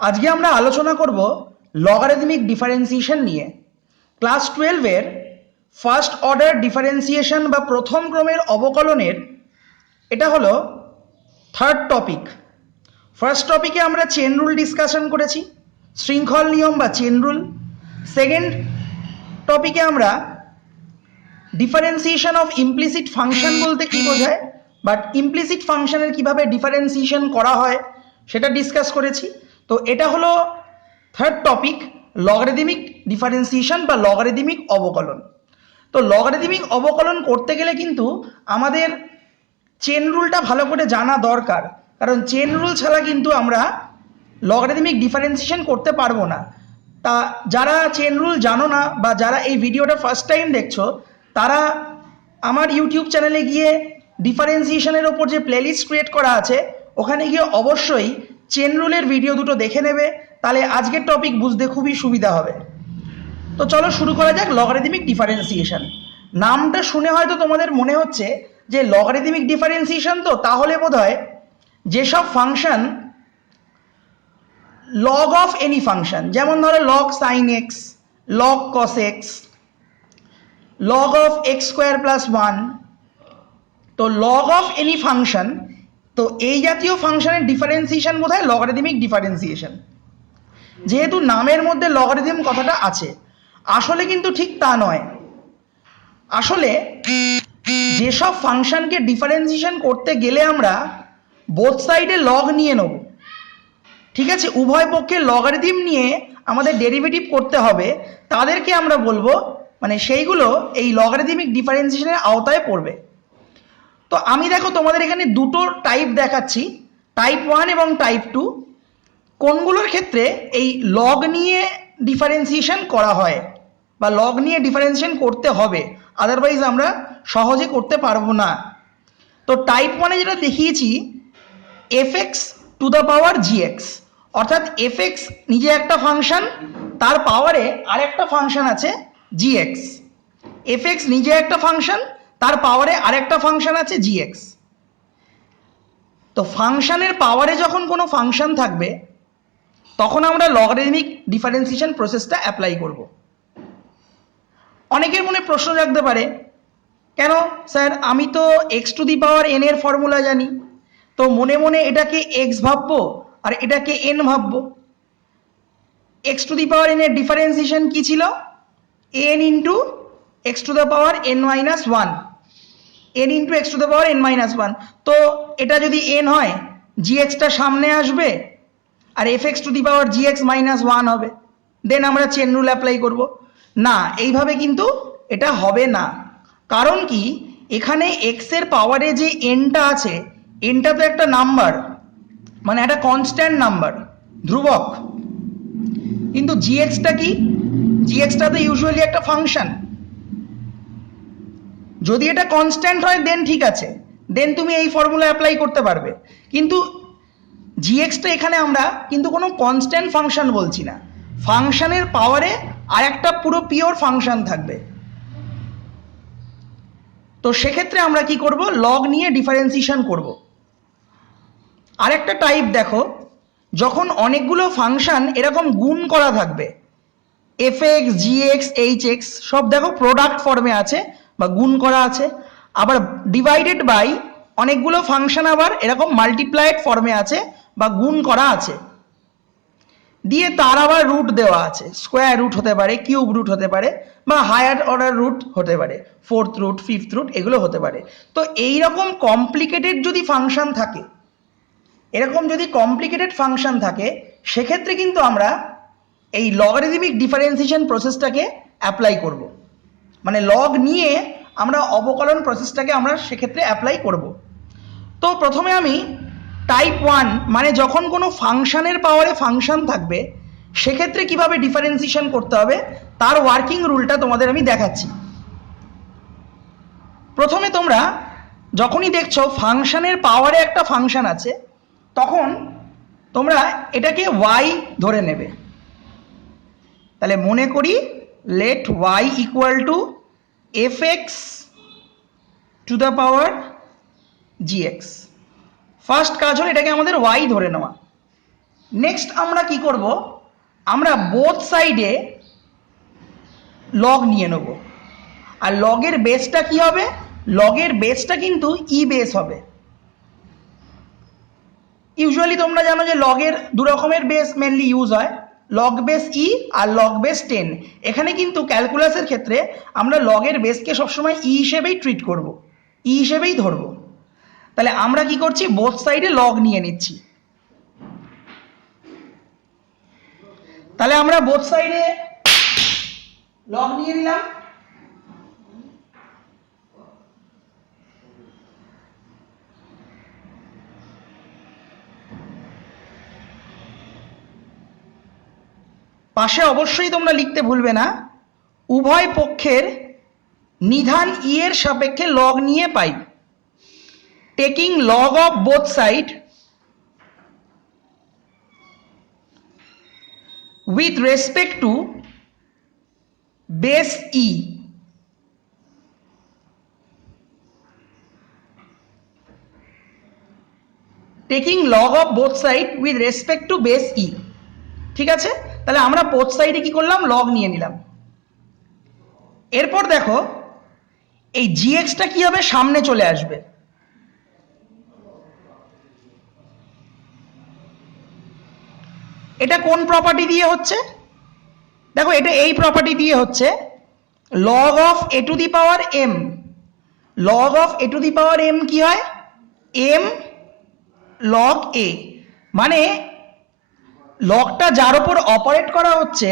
আজকে আমরা আলোচনা করব লগারিদমিক ডিফারেন্সিয়েশন নিয়ে। ক্লাস 12 এর ফার্স্ট অর্ডার ডিফারেন্সিয়েশন বা প্রথম ক্রমের অবকলনের এটা হলো থার্ড টপিক। ফার্স্ট টপিকে আমরা চেন রুল ডিসকাশন করেছি, শৃঙ্খল নিয়ম বা চেন রুল। সেকেন্ড টপিকে আমরা ডিফারেন্সিয়েশন অফ ইমপ্লিসিট ফাংশন বলতে কি বোঝায়, বাট ইমপ্লিসিট ফাংশনের কিভাবে ডিফারেন্সিয়েশন করা হয় সেটা ডিসকাস করেছি। তো এটা হলো থার্ড টপিক, লগারিদমিক ডিফারেন্সিয়েশন বা লগারিদমিক অবকলন। তো লগারিদমিক অবকলন করতে গেলে কিন্তু আমাদের চেন রুলটা ভালো করে জানা দরকার, কারণ চেন রুল ছাড়া কিন্তু আমরা লগারিদমিক ডিফারেন্সিয়েশন করতে পারবো না। তা যারা চেন রুল জানো না বা যারা এই ভিডিওটা ফার্স্ট টাইম দেখছো, তারা আমার ইউটিউব চ্যানেলে গিয়ে ডিফারেন্সিয়েশনের ওপর যে প্লেলিস্ট ক্রিয়েট করা আছে ওখানে গিয়ে অবশ্যই চেন রুলের ভিডিও দুটো দেখে নেবে, তাহলে আজকের টপিক বুঝতে খুবই সুবিধা হবে। তো চলো শুরু করা যাক লগারিদমিক ডিফারেন্সিয়েশন। নামটা শুনে হয়তো তোমাদের মনে হচ্ছে যে লগারিদমিক ডিফারেন্সিয়েশন, তো তাহলে বোধহয় যেসব function log of any function, যেমন ধরো log sine x, log cos x, log of x square plus 1, তো লগ অফ এনি ফাংশন, তো এই জাতীয় ফাংশনের ডিফারেন্সিয়েশন বোধ হয় লগারিদমিক ডিফারেন্সিয়েশন। যেহেতু নামের মধ্যে লগারিদম কথাটা আছে, আসলে কিন্তু ঠিক তা নয়। আসলে যেসব ফাংশনকে ডিফারেন্সিয়েশন করতে গেলে আমরা বোথ সাইডে লগ নিয়ে নেব, ঠিক আছে, উভয় পক্ষে লগারিদম নিয়ে আমাদের ডেরিভেটিভ করতে হবে, তাদেরকে আমরা বলবো, মানে সেইগুলো এই লগারিদমিক ডিফারেন্সিয়েশনের আওতায় পড়বে। তো আমি দেখো তোমাদের এখানে দুটো টাইপ দেখাচ্ছি, টাইপ 1 এবং টাইপ 2। কোনগুলোর ক্ষেত্রে এই লগ নিয়ে ডিফারেন্সিয়েশন করা হয় বা লগ নিয়ে ডিফারেন্সিয়েশন করতে হবে, আদারওয়াইজ আমরা সহজে করতে পারবো না। তো টাইপ 1-এ যেটা দেখিয়েছি, F x to the power g x, অর্থাৎ এফ এক্স নিজে একটা ফাংশন, তার পাওয়ারে আরেকটা ফাংশন আছে জি এক্স। এফ এক্স নিজে একটা ফাংশন, তার পাওয়ারে আরেকটা ফাংশন আছে জি এক্স। তো ফাংশনের পাওয়ারে যখন কোনো ফাংশন থাকবে তখন আমরা লগারিদমিক ডিফারেন্সিয়েশন প্রসেসটা অ্যাপ্লাই করব। অনেকের মনে প্রশ্ন জাগতে পারে, কেন স্যার আমি তো x to the power N এর ফর্মুলা জানি, তো মনে মনে এটাকে এক্স ভাববো আর এটাকে এন ভাববো। X to the power N এর ডিফারেন্সিয়েশন কি ছিল? N into x to the power N minus 1, N into x to the power N minus 1। তো এটা যদি এন হয়, জি এক্সটা সামনে আসবে আর f x to the power g x minus 1 হবে, দেন আমরা চেন রুল অ্যাপ্লাই করব। না, এইভাবে কিন্তু এটা হবে না। কারণ কি, এখানে এক্স এর পাওয়ারে যে এনটা আছে, এনটা তো একটা নাম্বার, মানে একটা কনস্ট্যান্ট নাম্বার, ধ্রুবক। কিন্তু জি এক্সটা কি? জি এক্সটা তো ইউজুয়ালি একটা ফাংশন। যদি এটা কনস্ট্যান্ট হয় দেন ঠিক আছে, দেন তুমি এই ফর্মুলা অ্যাপ্লাই করতে পারবে। কিন্তু জি এক্সটা এখানে আমরা কিন্তু কোনো কনস্ট্যান্ট ফাংশন বলছি না, ফাংশনের পাওয়ারে আরেকটা পুরো পিওর ফাংশন থাকবে। তো সেক্ষেত্রে আমরা কি করব? লগ নিয়ে ডিফারেন্সিয়েশন করব। আরেকটা টাইপ দেখো, যখন অনেকগুলো ফাংশন এরকম গুণ করা থাকবে, এফ এক্স, জি এক্স, এইচ এক্স সব দেখো প্রোডাক্ট ফর্মে আছে বা গুণ করা আছে, আবার ডিভাইডেড বাই অনেকগুলো ফাংশন আবার এরকম মাল্টিপ্লাইড ফর্মে আছে বা গুণ করা আছে, দিয়ে তার আবার রুট দেওয়া আছে, স্কোয়ার রুট হতে পারে, কিউব রুট হতে পারে, বা হায়ার অর্ডার রুট হতে পারে, ফোর্থ রুট, ফিফথ রুট, এগুলো হতে পারে। তো এইরকম কমপ্লিকেটেড যদি ফাংশন থাকে, এরকম যদি কমপ্লিকেটেড ফাংশন থাকে, সেক্ষেত্রে কিন্তু আমরা এই লগারিদমিক ডিফারেন্সিয়েশন প্রসেসটাকে অ্যাপ্লাই করব। মানে লগ নিয়ে আমরা অবকলন প্রসেসটাকে আমরা সেক্ষেত্রে অ্যাপ্লাই করব। তো প্রথমে আমি টাইপ 1, মানে যখন কোনো ফাংশনের পাওয়ারে ফাংশন থাকবে সেক্ষেত্রে কিভাবে ডিফারেন্সিয়েশন করতে হবে তার ওয়ার্কিং রুলটা তোমাদের আমি দেখাচ্ছি। প্রথমে তোমরা যখনই দেখছো ফাংশনের পাওয়ারে একটা ফাংশন আছে, তখন তোমরা এটাকে ওয়াই ধরে নেবে। তাহলে মনে করি let y equal to f x to the power g x. First কাজ হলো এটাকে আমাদের ওয়াই ধরে নেওয়া। নেক্সট আমরা কি করব, আমরা বোথ সাইডে লগ নিয়ে নেব। আর লগের বেসটা কি হবে, লগের বেসটা কিন্তু ই বেস হবে। ইউজুয়ালি তোমরা জানো যে লগের দু রকমের বেস মেনলি ইউজ হয়, লগ বেস ই আর লগ বেস 10। এখানে কিন্তু ক্যালকুলাসের ক্ষেত্রে আমরা লগের বেসকে সবসময় ই হিসেবেই ট্রিট করব, ই হিসেবেই ধরবো। তাহলে আমরা কি করছি, বোথ সাইডে লগ নিয়ে নিচ্ছি। তাহলে আমরা বোথ সাইডে লগ নিয়ে নিলাম। পাশে অবশ্যই তোমরা লিখতে ভুলবে না, উভয় পক্ষের নিধান ই এর সাপেক্ষে লগ নিয়ে পাই। Taking log of both side with respect to base E, taking log of both side with respect to base E। ঠিক আছে, তাহলে আমরা বোথ সাইডে কি করলাম, লগ নিয়ে নিলাম। এরপর দেখো এই জিএক্সটা কি হবে, সামনে চলে আসবে। এটা কোন প্রপার্টি দিয়ে হচ্ছে, দেখো এটা এই প্রপার্টি দিয়ে হচ্ছে, log of a to the power m. Log of a to the power m কি হয়, এম লগ এ, মানে লগটা যার উপর অপারেট করা হচ্ছে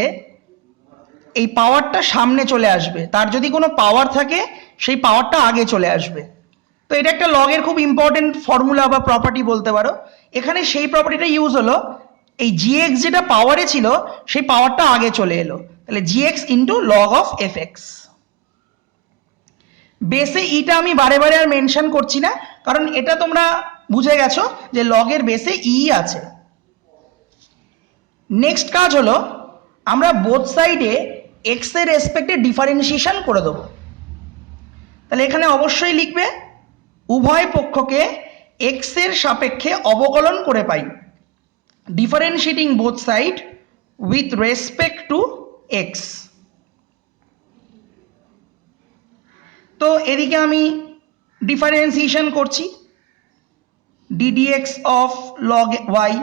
এই পাওয়ারটা সামনে চলে আসবে, তার যদি কোনো পাওয়ার থাকে সেই পাওয়ারটা আগে চলে আসবে। তো এটা একটা লগের খুব ইম্পর্টেন্ট ফর্মুলা বা প্রপার্টি বলতে পারো। এখানে সেই প্রপার্টিটা ইউজ হলো, এই জিএক্স যেটা পাওয়ারে ছিল সেই পাওয়ারটা আগে চলে এলো, তাহলে GX into log of F x. বেসে ইটা আমি বারে বারে আর মেনশন করছি না, কারণ এটা তোমরা বুঝে গেছো যে লগের বেসে ই আছে। নেক্সট কাজ হলো, আমরা বোথ সাইডে এক্স এর রেসপেক্টে ডিফারেন্সিয়েশন করে দেবো। তাহলে এখানে অবশ্যই লিখবে উভয় পক্ষকে এক্স এর সাপেক্ষে অবকলন করে পাই, differentiating both side with respect to x. তো এদিকে আমি ডিফারেন্সিয়েশন করছি ডিডিএক্স অফ লগ ওয়াই,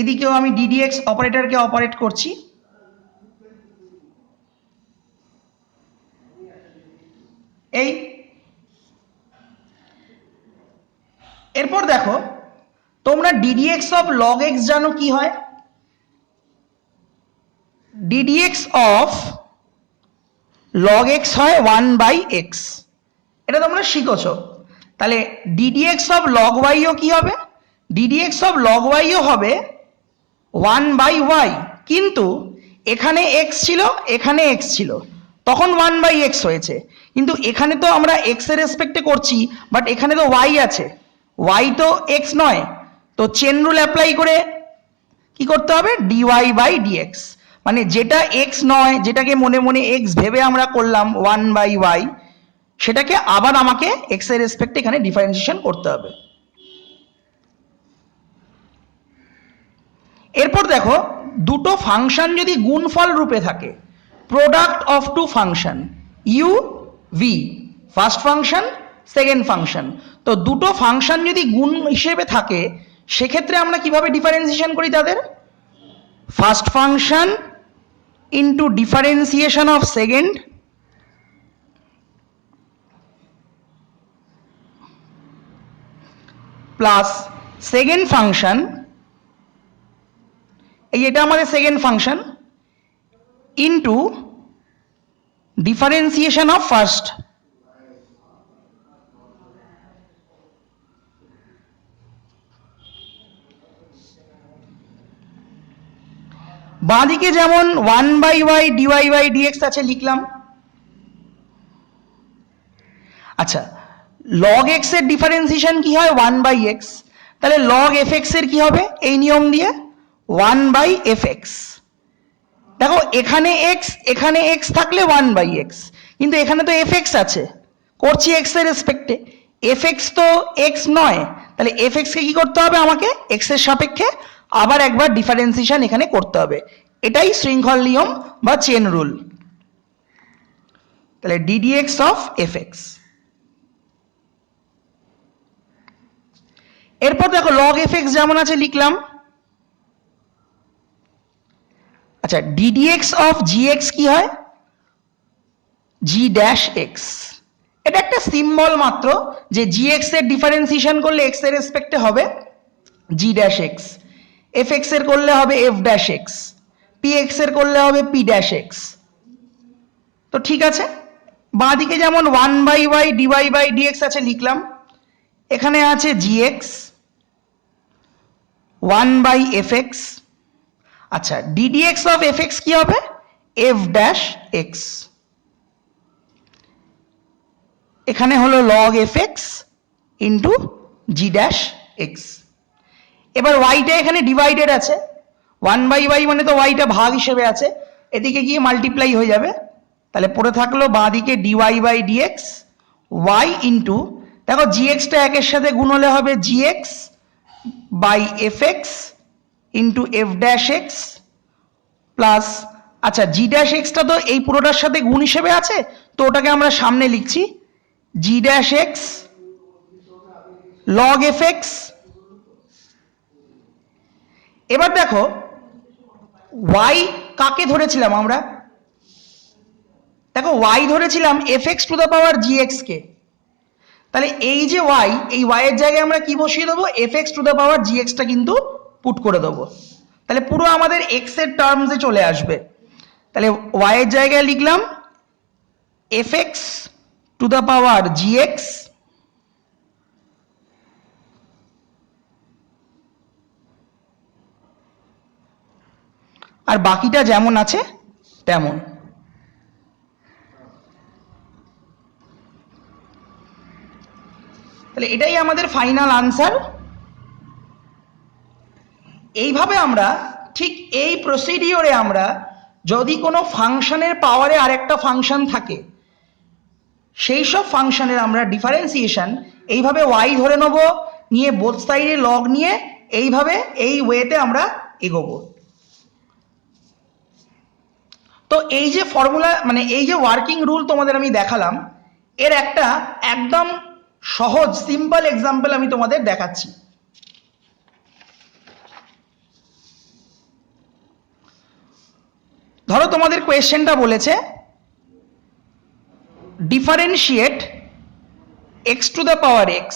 এদিকেও আমি ডিডিএক্স অপারেটরকে অপারেট করছি। এই এরপর দেখো তোমরা ডিডিএক্স অফ লগ এক্স জানো কি হয়, ডিডিএক্স অফ লগ এক্স হয় 1/x, এটা তোমরা শিখেছো। তাহলে ডিডিএক্স অফ লগ ওয়াইও কি হবে, ডিডিএক্স অফ লগ ওয়াইও হবে 1/y, কিন্তু এখানে x ছিল এখানে x ছিল তখন 1/x হয়েছে, কিন্তু এখানে তো আমরা x এর রেসপেক্টে করছি, বাট এখানে তো y আছে, y তো x নয়, তো চেন রুল অ্যাপ্লাই করে কি করতে হবে, dy/dx, মানে যেটা x নয়, যেটাকে মনে মনে x ভেবে আমরা করলাম 1/y, সেটাকে আবার আমাকে x এর রেসপেক্টে এখানে ডিফারেন্সিয়েশন করতে হবে। এরপর দেখো দুটো ফাংশন যদি গুণফল রূপে থাকে, product of two function u v, first function second function, তো দুটো ফাংশন যদি গুণ হিসেবে থাকে সেক্ষেত্রে আমরা কিভাবে ডিফারেন্সিয়েশন করি তাদের, first function into differentiation of second plus second function, এই এটা আমাদের second function, into differentiation of first. বাঁদিকে যেমন 1/y dy/dx আছে লিখলাম। আচ্ছা, log x এর ডিফারেন্সিয়েশন কি হয় 1/x, তাহলে log fx এর কি হবে, এই নিয়ম দিয়ে 1/fx। দেখো এখানে x থাকলে 1/x, কিন্তু এখানে তো fx আছে, করছি x এর রেসপেক্টে, fx তো x নয়, তাহলে fx কে কি করতে হবে আমাকে x এর সাপেক্ষে আবার একবার ডিফারেন্সিয়েশন এখানে করতে হবে। এটাই শৃঙ্খল নিয়ম বা চেন রুল। তাহলে ddx অফ fx। এরপর দেখো log fx যেমন আছে লিখলাম। আচ্ছা, ddx অফ gx কি হয়? g dash x। এটা একটা সিম্বল মাত্র যে gx এর ডিফারেন্সিয়েশন করলে x এর রেসপেক্টে হবে g ড্যাশ x, fx এর করলে হবে f ড্যাশ x, px এর করলে হবে p ড্যাশ x। তো ঠিক আছে, বাঁ দিকে যেমন 1/y dy বাই dx আছে লিখলাম, এখানে আছে gx 1/fx। আচ্ছা, ddx অফ fx কি হবে? f dash x। এখানে হলো log fx into g dash x। এবার ওয়াইটা এখানে ডিভাইডেড আছে, 1/y মানে তো ওয়াইটা ভাগ হিসেবে আছে, এদিকে গিয়ে মাল্টিপ্লাই হয়ে যাবে। তাহলে পড়ে থাকলো বাঁ দিকে dy by dx y into, দেখো gxটা একের সাথে গুণ হলে হবে gx by fx into f dash x plus, আচ্ছা g ড্যাশ এক্সটা তো এই পুরোটার সাথে গুণ হিসেবে আছে, তো ওটাকে আমরা সামনে লিখছি g dash x log fx। এবার দেখো y কাকে ধরেছিলাম আমরা? দেখো y ধরেছিলাম fx two the power gx কে। তাহলে এই যে y, এই y এর জায়গায় আমরা কি বসিয়ে দেবো? fx two the power gx টা কিন্তু পুট করে দেবো। তাহলে পুরো আমাদের x এর টার্মসে চলে আসবে। তাহলে y এর জায়গায় লিখলাম fx two the power gx আর বাকিটা যেমন আছে তেমন। তাহলে এটাই আমাদের ফাইনাল আনসার। এইভাবে আমরা ঠিক এই প্রসিডিওরে আমরা যদি কোনো ফাংশনের পাওয়ারে আরেকটা ফাংশন থাকে, সেই সব ফাংশনের আমরা ডিফারেন্সিয়েশন এইভাবে y ধরে নেব, নিয়ে বোথ সাইডে লগ নিয়ে এইভাবে এই ওয়েতে আমরা এগোবো। তো এই যে ফর্মুলা মানে এই যে ওয়ার্কিং রুল তোমাদের আমি দেখালাম, এর একটা একদম সহজ সিম্পল এক্সাম্পল আমি তোমাদের দেখাচ্ছি। ধরো তোমাদের কোয়েশ্চেনটা বলেছে differentiate x two the power x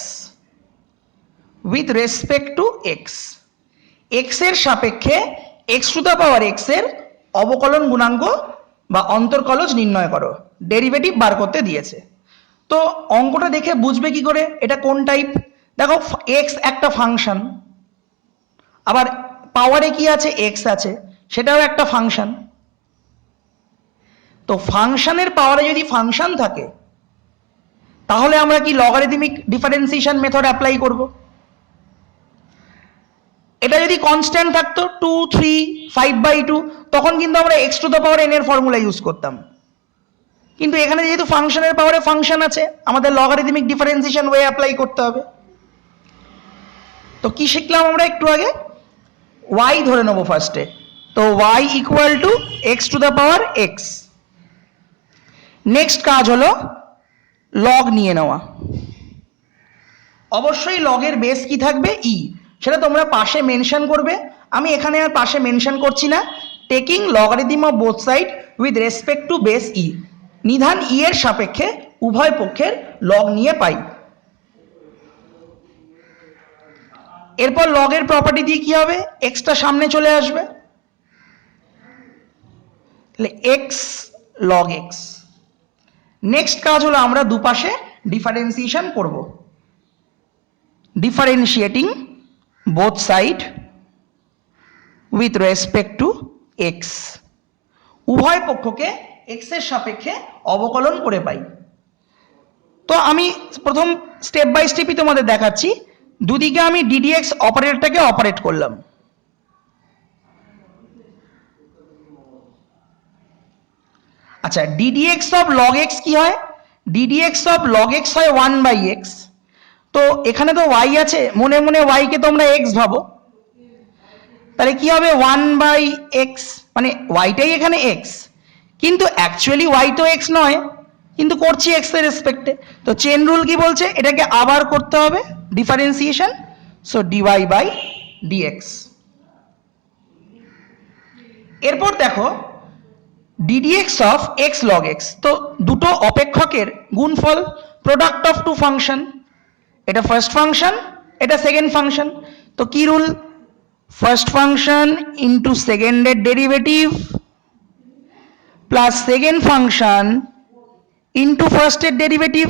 with respect two x, x এর সাপেক্ষে x two the power x এর অবকলন গুণাঙ্ক বা অন্তর্কলজ নির্ণয় করো, ডেরিভেটিভ বার করতে দিয়েছে। তো অঙ্কটা দেখে বুঝবে কি করে এটা কোন টাইপ? দেখো x একটা ফাংশন, আবার পাওয়ারে কি আছে? x আছে, সেটাও একটা ফাংশন। তো ফাংশনের পাওয়ারে যদি ফাংশন থাকে তাহলে আমরা কি লগারিদমিক ডিফারেন্সিয়েশন মেথড অ্যাপ্লাই করব। এটা যদি কনস্ট্যান্ট থাকতো 2, 3, 5/2 তখন কিন্তু আমরা x two the power n এর ফর্মুলা ইউজ করতাম। কিন্তু এখানে যেহেতু ফাংশনের পাওয়ারে ফাংশন আছে, আমাদের লগারিদমিক ডিফারেন্সিয়েশন ওয়ে অ্যাপ্লাই করতে হবে। তো কি শিখলাম আমরা একটু আগে? y ধরে নেব ফার্স্টে, তো y equal to x two the power x। Next কাজ হলো লগ নিয়ে নেওয়া। অবশ্যই লগের বেস কি থাকবে? ই, সেটা তোমরা পাশে মেনশন করবে, আমি এখানে আর পাশে মেনশন করছি না। Taking logarithm of both side with respect to base e, নিধান ই এর সাপেক্ষে উভয় পক্ষের লগ নিয়ে পাই। এরপর লগের প্রপার্টি দিয়ে কি হবে? এক্সটা সামনে চলে আসবে, তাহলে এক্স লগ এক্স। নেক্সট কাজ হলো আমরা দুপাশে ডিফারেন্সিয়েশন করব, differentiating both side with respect to x, উভয় পক্ষকে এক্স এর সাপেক্ষে অবকলন করে পাই। তো আমি প্রথম স্টেপ বাই স্টেপই তোমাদের দেখাচ্ছি। দুদিকে আমি ডিডিএক্স অপারেটরটাকে অপারেট করলাম। আচ্ছা, ডিডিএক্স অফ লগ এক্স কি হয়? ডিডিএক্স অফ লগ এক্স হয় 1/x। তো এখানে তো y আছে, মনে মনে y কে তোমরা x ভাবো, তাহলে কি হবে 1/x, মানে ওয়াইটাই এখানে এক্স, কিন্তু অ্যাকচুয়ালি ওয়াই তো এক্স নয়, কিন্তু করছি এক্স এর রেসপেক্টে। তো চেন রুল কি বলছে, এটাকে আবার করতে হবে differentiation, so d y by d x. এরপর দেখো d d x of x log x, তো দুটো অপেক্ষকের গুণফল, প্রোডাক্ট অফ টু ফাংশন, এটা ফার্স্ট ফাংশন, এটা সেকেন্ড ফাংশন। তো কি রুল, ফার্স্ট ফাংশন ইন্টু সেকেন্ডের derivative plus second function into ফার্স্টের ডেরিভেটিভ।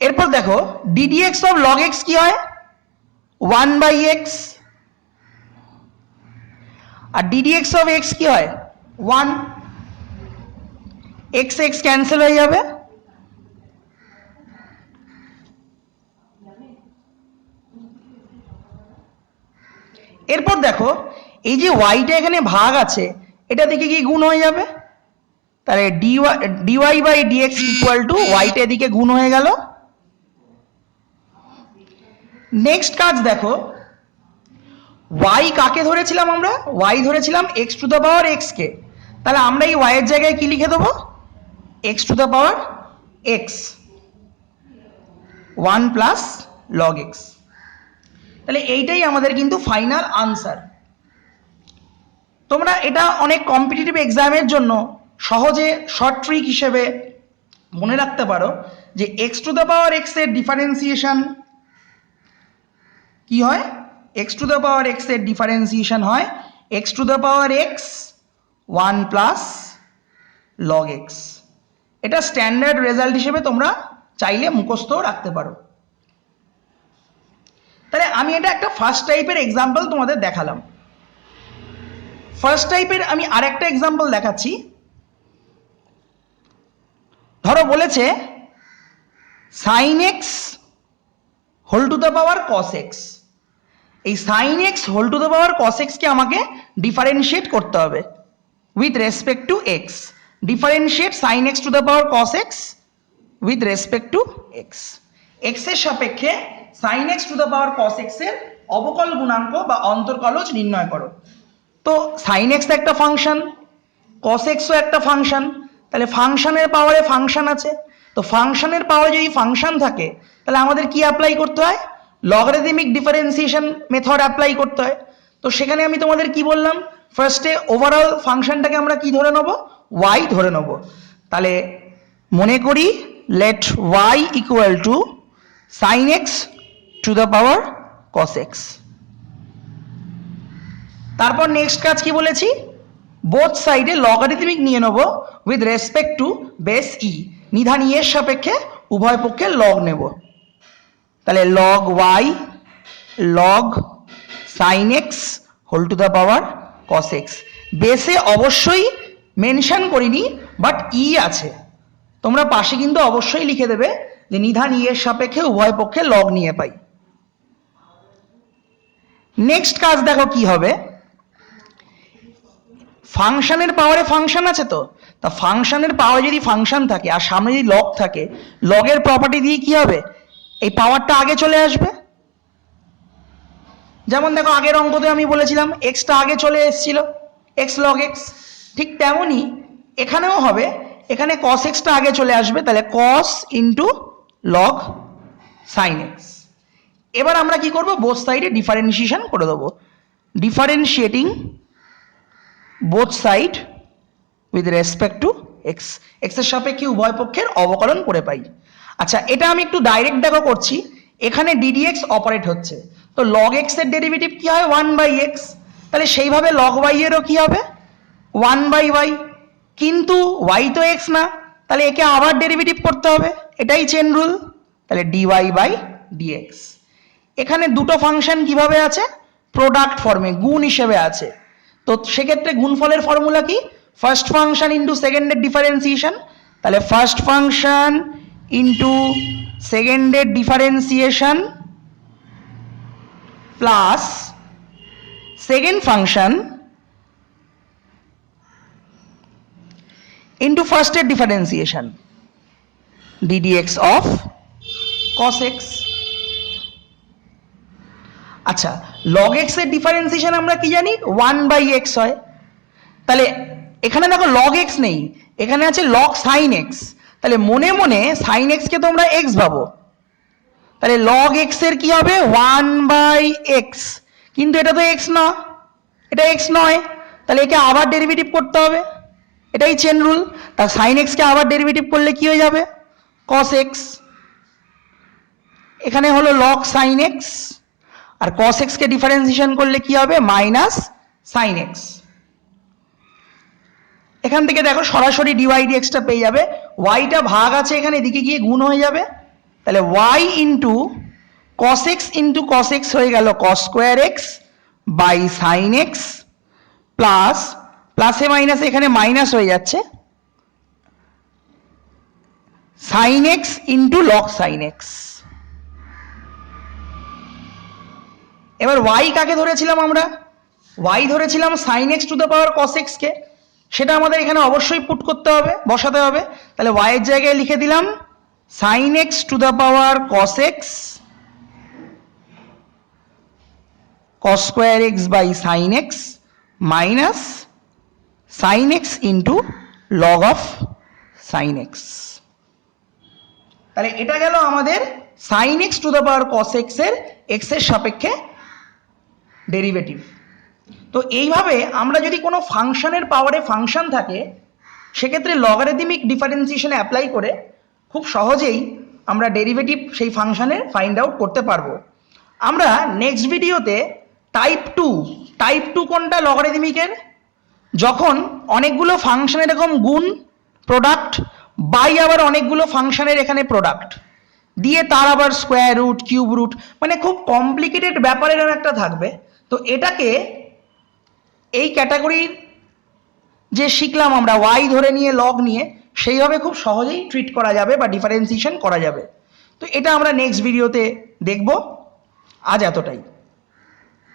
এরপর দেখো ডিডিএক্স অফ লগ এক্স কি হয়, 1/x, R ddx of x কি হয় 1, এক্স এক্স ক্যান্সেল হয়ে যাবে, এরপর দেখো এই যে ওয়াইটা এখানে ভাগ আছে, এটা দিকে কি গুণ হয়ে যাবে, তাহলে d y by d x equal to ওয়াইটা এদিকে গুণ হয়ে গেল। নেক্সট কাজ দেখো, ওয়াই কাকে ধরেছিলাম আমরা, ওয়াই ধরেছিলাম x to the power x কে, তাহলে আমরা এই ওয়াই এর জায়গায় কি লিখে দেবো, x to the power x 1 plus log x. তাহলে এইটাই আমাদের কিন্তু ফাইনাল আনসার। তোমরা এটা অনেক কম্পিটিটিভ এক্সামের জন্য সহজে শর্ট ট্রিক হিসেবে মনে রাখতে পারো যে x to the power x এর ডিফারেন্সিয়েশন কি হয়, x to the power x এর ডিফারেন্সিয়েশন হয় x to the power x 1 plus log x. এটা স্ট্যান্ডার্ড রেজাল্ট হিসেবে তোমরা চাইলে মুখস্থ রাখতে পারো। তাহলে আমি এটা একটা ফার্স্ট টাইপের এক্সাম্পল তোমাদের দেখালাম। ফার্স্ট টাইপের আমি আরেকটা এক্সাম্পল দেখাচ্ছি। ধরো বলেছে sine x whole to the power cos x, এই sine x whole to the power cos x কে আমাকে ডিফারেন্সিয়েট করতে হবে with respect to x. Differentiate sine x to the power cos x with respect to x. X এর সাপেক্ষে sine x to the power cos x এর অবকল গুণাঙ্ক বা অন্তর্কলজ নির্ণয় করো। তো সাইন এক্স একটা ফাংশন, কস এক্সও একটা ফাংশন, তাহলে ফাংশনের পাওয়ারে ফাংশন আছে, তো ফাংশনের পাওয়ারে যদি ফাংশন থাকে তাহলে আমাদের কি অ্যাপ্লাই করতে হয়, লগারিদমিক ডিফারেন্সিয়েশন মেথড অ্যাপ্লাই করতে হয়। তো সেখানে আমি তোমাদের কি বললাম, ফার্স্টে ওভারঅল ফাংশনটাকে আমরা কি ধরে নেব, ওয়াই ধরে নেব। তাহলে মনে করি let y equal to sine x to the power cos x. তারপর নেক্সট কাজ কি বলেছি, বোথ সাইডে লগারিদমিক নিয়ে নেব with respect to base e, নিধান ই এর সাপেক্ষে উভয় পক্ষে লগ নেব। তাহলে log y log sine x whole to the power cos x. বেসে অবশ্যই মেনশন করিনি, বাট ই আছে, তোমরা পাশে কিন্তু অবশ্যই লিখে দেবে যে নিধান ই এর সাপেক্ষে উভয় পক্ষে লগ নিয়ে পাই। নেক্সট কাজ দেখো কি হবে, ফাংশনের পাওয়ারে ফাংশন আছে, তো তা ফাংশনের পাওয়ারে যদি ফাংশন থাকে আর সামনে যদি লগ থাকে, লগের প্রপার্টি দিয়ে কি হবে, এই পাওয়ারটা আগে চলে আসবে। যেমন দেখো আগের অঙ্কতে আমি বলেছিলাম এক্সটা আগে চলে এসেছিল, এক্স লগ এক্স, ঠিক তেমনই এখানেও হবে, এখানে কস এক্সটা আগে চলে আসবে, তাহলে কস ইন্টু লগ সাইন এক্স। এবার আমরা কি করব, বোথ সাইডে ডিফারেন্সিয়েশন করে দেবো, differentiating both side with respect to x. X এর সাপেক্ষে উভয় পক্ষের অবকলন করে পাই। আচ্ছা, এটা আমি একটু ডাইরেক্ট দেখো করছি, এখানে ডিডিএক্স অপারেট হচ্ছে, তো লগ এক্স এর ডেরিভেটিভ কি হয় 1/x, তাহলে সেইভাবে লগ ওয়াই এরও কি হবে 1/y, কিন্তু ওয়াই তো এক্স না, তাহলে একে আবার ডেরিভেটিভ করতে হবে, এটাই চেন রুল। তাহলে ডিওয়াই বাই ডিএক্স। এখানে দুটো ফাংশন কিভাবে আছে, প্রোডাক্ট ফর্মে, গুণ হিসেবে আছে। তো সেক্ষেত্রে গুণফলের ফর্মুলা কি, ফার্স্ট ফাংশন ইন্টু সেকেন্ডের ডিফারেন্সিয়েশন, তাহলে ফার্স্ট ফাংশন ইন্টু সেকেন্ডের differentiation plus second function into ফার্স্টের differentiation, ddx of cos x। আচ্ছা, লগ এক্স এর ডিফারেন্সিয়েশন আমরা কি জানি, 1/x হয়। তাহলে এখানে দেখো লগ এক্স নেই, এখানে আছে লগ সাইন এক্স। তাহলে মনে মনে সাইন এক্স কে তোমরা এক্স ভাবো, তাহলে লগ এক্স এর কি হবে 1/x, কিন্তু এটা তো এক্স না, এটা এক্স নয়, তাহলে একে আবার ডেরিভেটিভ করতে হবে, এটাই চেন রুল। তা সাইন এক্স কে আবার ডেরিভেটিভ করলে কি হয়ে যাবে, কস এক্স। এখানে হলো লগ সাইন এক্স, আর কস এক্স কে ডিফারেন্সিয়েশন করলে কি হবে, মাইনাস সাইন এক্স। এখান থেকে দেখো সরাসরি ডিওয়াই ডিএক্সটা পেয়ে যাবে, ওয়াইটা ভাগ আছে এখানে, এদিকে গিয়ে গুণ হয়ে যাবে। তাহলে y into cos x into cos x হয়ে গেল cos square x by sine x, plus প্লাসে মাইনাসে এখানে মাইনাস হয়ে যাচ্ছে, sine x into log sine x. এবার ওয়াই কাকে ধরেছিলাম আমরা, ওয়াই ধরেছিলাম sine x to the power cos x কে, সেটা আমাদের এখানে অবশ্যই পুট করতে হবে, বসাতে হবে। তাহলে ওয়াই এর জায়গায় লিখে দিলাম sine x to the power cos x cos square x by sine x minus sine x into log of sine x. তাহলে এটা গেল আমাদের sine x to the power cos x এর এক্স এর সাপেক্ষে ডেরিভেটিভ। তো এইভাবে আমরা যদি কোনো ফাংশনের পাওয়ারে ফাংশন থাকে, সেক্ষেত্রে লগারিদমিক ডিফারেন্সিয়েশনে অ্যাপ্লাই করে খুব সহজেই আমরা ডেরিভেটিভ সেই ফাংশনের ফাইন্ড আউট করতে পারবো। আমরা নেক্সট ভিডিওতে টাইপ টু কোনটা লগারিদমিকের, যখন অনেকগুলো ফাংশন এরকম গুণ প্রোডাক্ট বাই আবার অনেকগুলো ফাংশনের এখানে প্রোডাক্ট দিয়ে তার আবার স্কোয়ার রুট কিউব রুট, মানে খুব কমপ্লিকেটেড ব্যাপারের একটা থাকবে। তো এটাকে এই ক্যাটাগরির যে শিখলাম আমরা ওয়াই ধরে নিয়ে লগ নিয়ে, সেইভাবে খুব সহজেই ট্রিট করা যাবে বা ডিফারেন্সিয়েশন করা যাবে। তো এটা আমরা নেক্সট ভিডিওতে দেখব। আজ এতটাই।